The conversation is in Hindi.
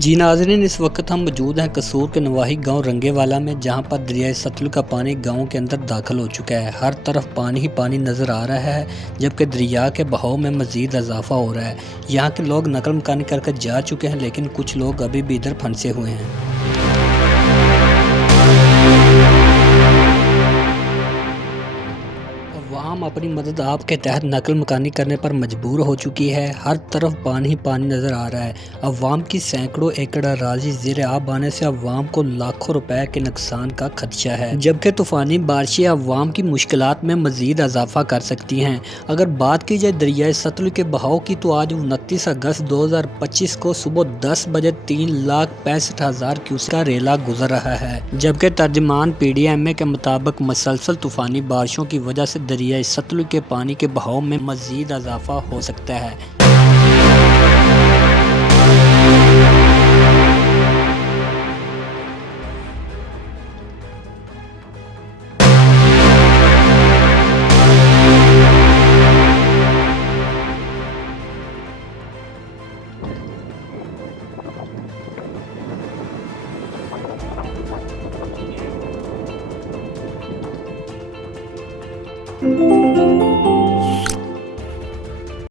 जी नाज़रीन, इस वक्त हम मौजूद हैं कसूर के नवाही गांव रंगे वाला में, जहां पर दरियाए सतलुज का पानी गांव के अंदर दाखिल हो चुका है। हर तरफ पानी ही पानी नज़र आ रहा है, जबकि दरिया के बहाव में मज़ीद इजाफा हो रहा है। यहां के लोग नकल मकानी करके जा चुके हैं, लेकिन कुछ लोग अभी भी इधर फंसे हुए हैं। अवाम अपनी मदद आप के तहत नकल मकानी करने पर मजबूर हो चुकी है। हर तरफ पानी ही पानी नज़र आ रहा है। अवाम की सैकड़ों एकड़ अराजी ज़ेर आब आने से अवाम को लाखों रुपए के नुकसान का खदशा है, जबकि तूफ़ानी बारिशें अवाम की मुश्किलात में मज़ीद इजाफा कर सकती हैं। अगर बात की जाए दरियाए सतलुज के बहाव की, तो आज 29 अगस्त 2025 को सुबह 10 बजे 3,65,000 क्यूसेक का रेला गुजर रहा है, जबकि तर्जमान PDMA के मुताबिक मसलसल तूफ़ानी बारिशों की वजह से दरियाए सतलुज के पानी के बहाव में मज़ीद इजाफा हो सकता है।